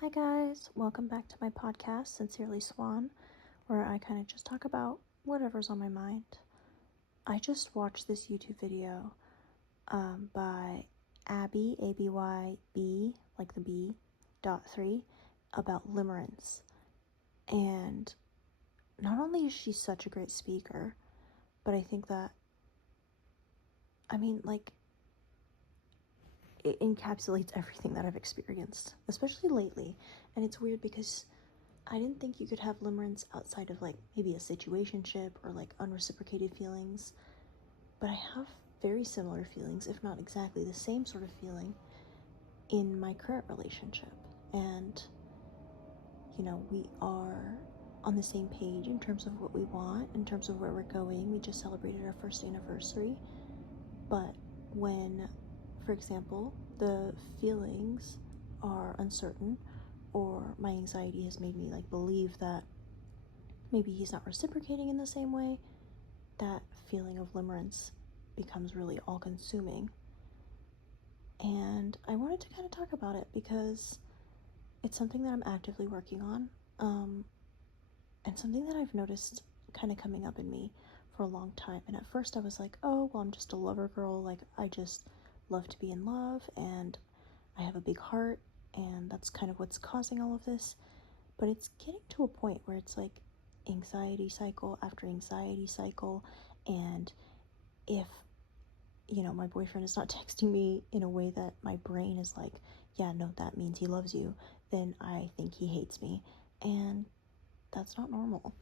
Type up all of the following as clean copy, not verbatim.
Hi guys, welcome back to my podcast, Sincerely Swan, where I kind of just talk about whatever's on my mind. I just watched this YouTube video by Abby, A-B-Y-B, like the B, .3, about limerence. And not only is she such a great speaker, but I think that, it encapsulates everything that I've experienced, especially lately. And it's weird because I didn't think you could have limerence outside of maybe a situationship or unreciprocated feelings, but I have very similar feelings, if not exactly the same sort of feeling, in my current relationship. And we are on the same page in terms of what we want, in terms of where we're going. We just celebrated our first anniversary, but when, for example, the feelings are uncertain, or my anxiety has made me believe that maybe he's not reciprocating in the same way, that feeling of limerence becomes really all-consuming. And I wanted to kind of talk about it because it's something that I'm actively working on, and something that I've noticed kind of coming up in me for a long time. And at first I was like, oh, well, I'm just a lover girl. I just love to be in love, and I have a big heart, and that's kind of what's causing all of this. But it's getting to a point where it's anxiety cycle after anxiety cycle, and if my boyfriend is not texting me in a way that my brain is like, yeah, no, that means he loves you, then I think he hates me, and that's not normal.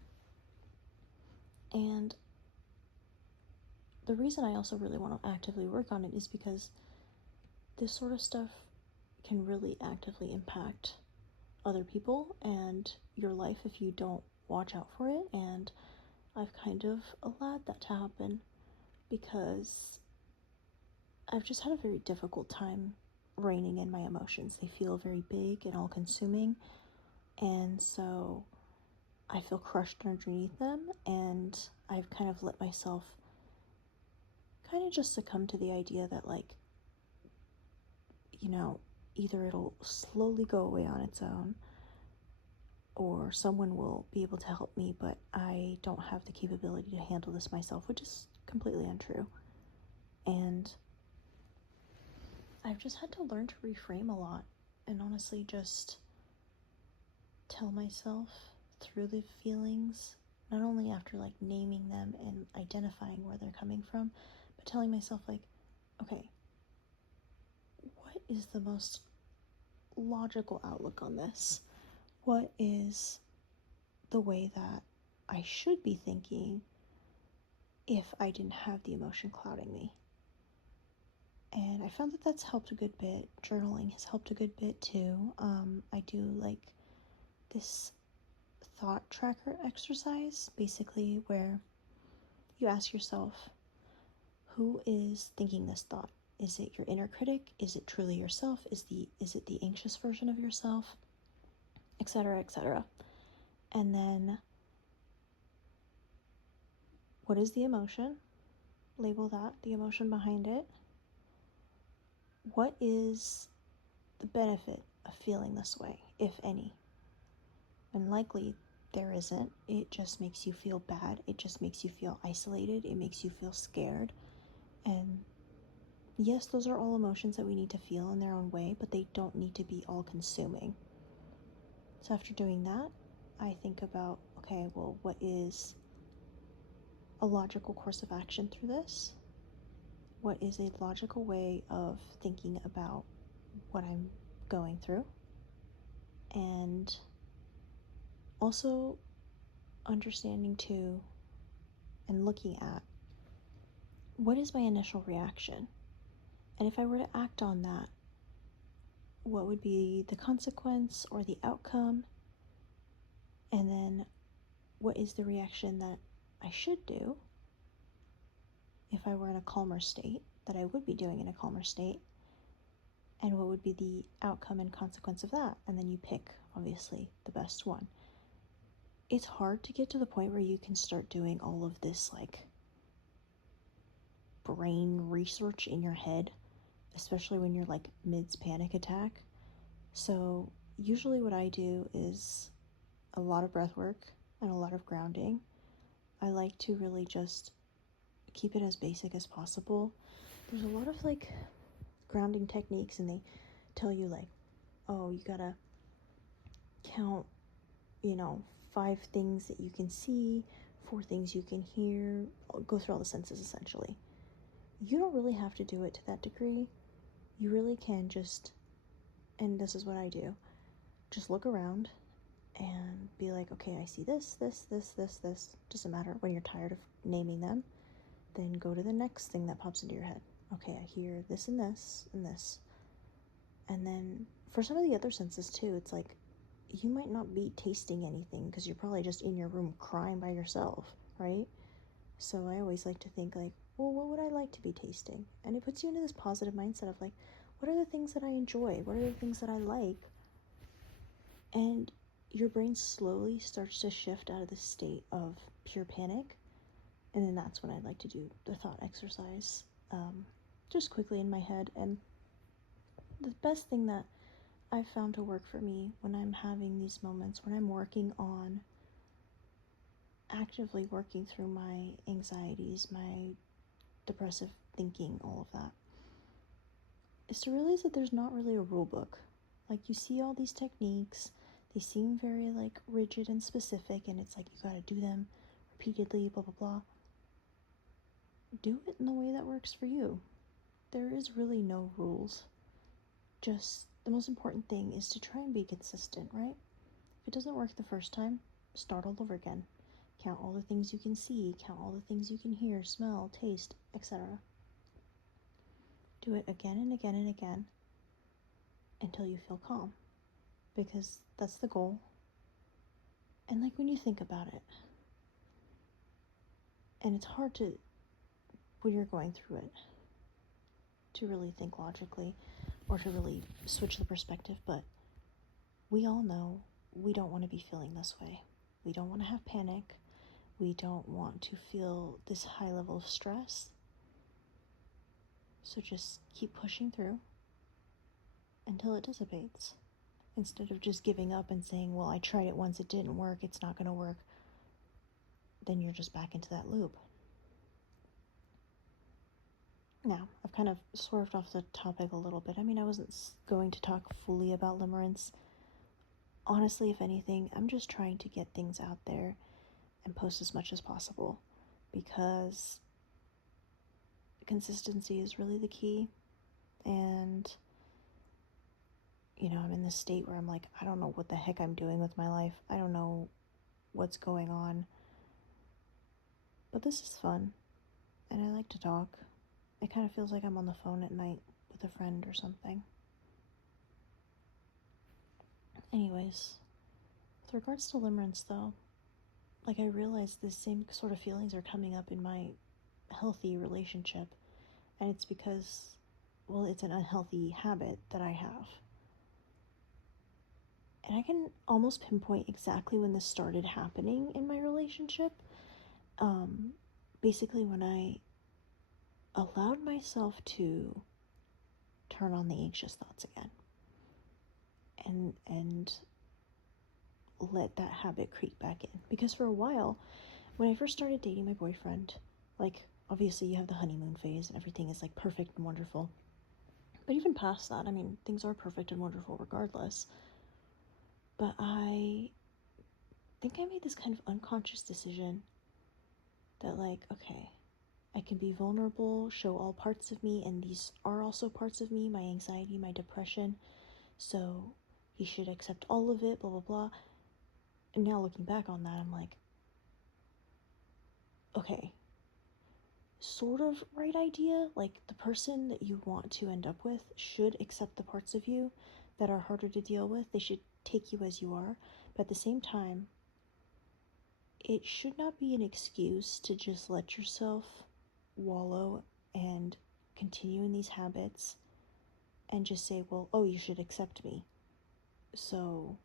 And the reason I also really want to actively work on it is because this sort of stuff can really actively impact other people and your life if you don't watch out for it. And I've kind of allowed that to happen because I've just had a very difficult time reining in my emotions. They feel very big and all-consuming, and so I feel crushed underneath them, and I've kind of let myself kind of just succumb to the idea that either it'll slowly go away on its own, or someone will be able to help me, but I don't have the capability to handle this myself, which is completely untrue. And I've just had to learn to reframe a lot, and honestly just tell myself through the feelings, not only after naming them and identifying where they're coming from, but telling myself okay, what is the most logical outlook on this? What is the way that I should be thinking if I didn't have the emotion clouding me? And I found that that's helped a good bit. Journaling has helped a good bit too. I do this thought tracker exercise, basically, where you ask yourself, who is thinking this thought? Is it your inner critic? Is it truly yourself? Is it the anxious version of yourself? Etc., etc. And then, what is the emotion? Label that, the emotion behind it. What is the benefit of feeling this way, if any? And likely there isn't. It just makes you feel bad. It just makes you feel isolated. It makes you feel scared. And yes, those are all emotions that we need to feel in their own way, but they don't need to be all-consuming. So after doing that, I think about, okay, well, what is a logical course of action through this? What is a logical way of thinking about what I'm going through? And also understanding too and looking at, what is my initial reaction? And if I were to act on that, what would be the consequence or the outcome? And then what is the reaction that I should do if I were in a calmer state, that I would be doing in a calmer state? And what would be the outcome and consequence of that? And then you pick, obviously, the best one. It's hard to get to the point where you can start doing all of this brain research in your head, especially when you're mid panic attack. So usually what I do is a lot of breath work and a lot of grounding. I like to really just keep it as basic as possible. There's a lot of like grounding techniques, and they tell you like, oh, you gotta count, 5 things that you can see, 4 things you can hear, go through all the senses essentially. You don't really have to do it to that degree. You really can just, and this is what I do, just look around and be like, okay, I see this, this. Doesn't matter. When you're tired of naming them, then go to the next thing that pops into your head. Okay, I hear this and this and this. And then for some of the other senses too, it's like you might not be tasting anything because you're probably just in your room crying by yourself, right? So I always like to think like, well, what would I like to be tasting? And it puts you into this positive mindset of like, what are the things that I enjoy? What are the things that I like? And your brain slowly starts to shift out of the state of pure panic. And then that's when I'd like to do the thought exercise, just quickly in my head. And the best thing that I've found to work for me when I'm having these moments, when I'm actively working through my anxieties, my depressive thinking, all of that, is to realize that there's not really a rule book. Like, you see all these techniques, they seem very like rigid and specific, and it's like you gotta do them repeatedly, blah blah blah. Do it in the way that works for you. There is really no rules. Just the most important thing is to try and be consistent, right? If it doesn't work the first time, start all over again. Count all the things you can see, count all the things you can hear, smell, taste, etc. Do it again and again and again until you feel calm, because that's the goal. And like, when you think about it, and it's hard to, when you're going through it, to really think logically or to really switch the perspective, but we all know we don't want to be feeling this way. We don't want to have panic. We don't want to feel this high level of stress. So just keep pushing through until it dissipates. Instead of just giving up and saying, well, I tried it once, it didn't work, it's not going to work. Then you're just back into that loop. Now, I've kind of swerved off the topic a little bit. I mean, I wasn't going to talk fully about limerence. Honestly, if anything, I'm just trying to get things out there and post as much as possible, because consistency is really the key. And I'm in this state where I'm like, I don't know what the heck I'm doing with my life. I don't know what's going on. But this is fun, and I like to talk. It kind of feels like I'm on the phone at night with a friend or something. Anyways, with regards to limerence though, like, I realize the same sort of feelings are coming up in my healthy relationship, and it's because, well, it's an unhealthy habit that I have. And I can almost pinpoint exactly when this started happening in my relationship. Basically when I allowed myself to turn on the anxious thoughts again and let that habit creep back in. Because for a while, when I first started dating my boyfriend, like, obviously you have the honeymoon phase and everything is like perfect and wonderful. But even past that, I mean, things are perfect and wonderful regardless. But I think I made this kind of unconscious decision that, like, okay, I can be vulnerable, show all parts of me, and these are also parts of me, my anxiety, my depression, so he should accept all of it, blah, blah, blah. And now looking back on that, I'm like, okay, sort of right idea. Like, the person that you want to end up with should accept the parts of you that are harder to deal with. They should take you as you are, but at the same time, it should not be an excuse to just let yourself wallow and continue in these habits and just say, well, oh, you should accept me, so,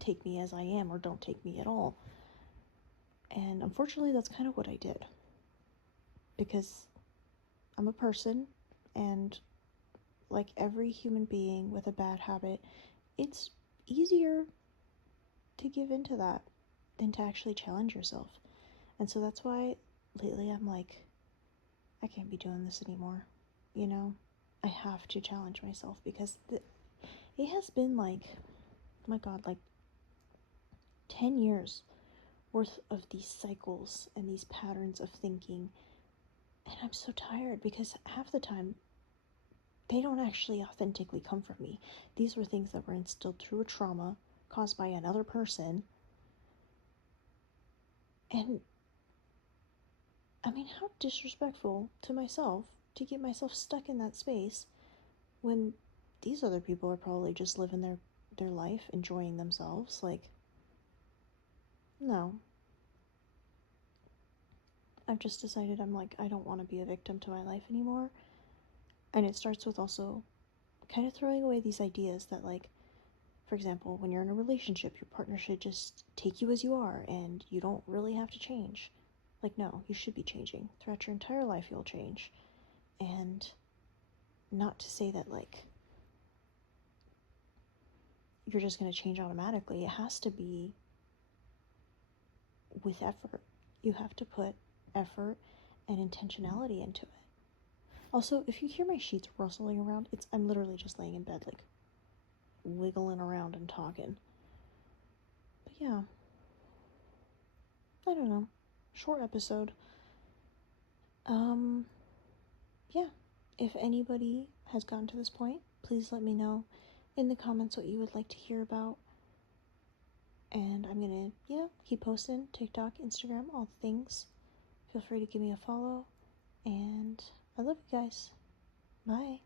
take me as I am or don't take me at all. And unfortunately, that's kind of what I did, because I'm a person, and like every human being with a bad habit, it's easier to give into that than to actually challenge yourself. And so that's why lately I'm like, I can't be doing this anymore. You know, I have to challenge myself because it has been like, oh my God, like 10 years worth of these cycles and these patterns of thinking. And I'm so tired because half the time they don't actually authentically come from me. These were things that were instilled through a trauma caused by another person. And I mean, how disrespectful to myself to get myself stuck in that space when these other people are probably just living their life, enjoying themselves. Like, no. I've just decided I'm like, I don't want to be a victim to my life anymore. And it starts with also kind of throwing away these ideas that, like, for example, when you're in a relationship, your partner should just take you as you are and you don't really have to change. Like, no, you should be changing. Throughout your entire life, you'll change. And not to say that, like, you're just going to change automatically. It has to be with effort. You have to put effort and intentionality into it. Also, if you hear my sheets rustling around, I'm literally just laying in bed, like, wiggling around and talking. But yeah, I don't know. Short episode. Yeah. If anybody has gotten to this point, please let me know in the comments what you would like to hear about. And I'm gonna, keep posting TikTok, Instagram, all the things. Feel free to give me a follow. And I love you guys. Bye.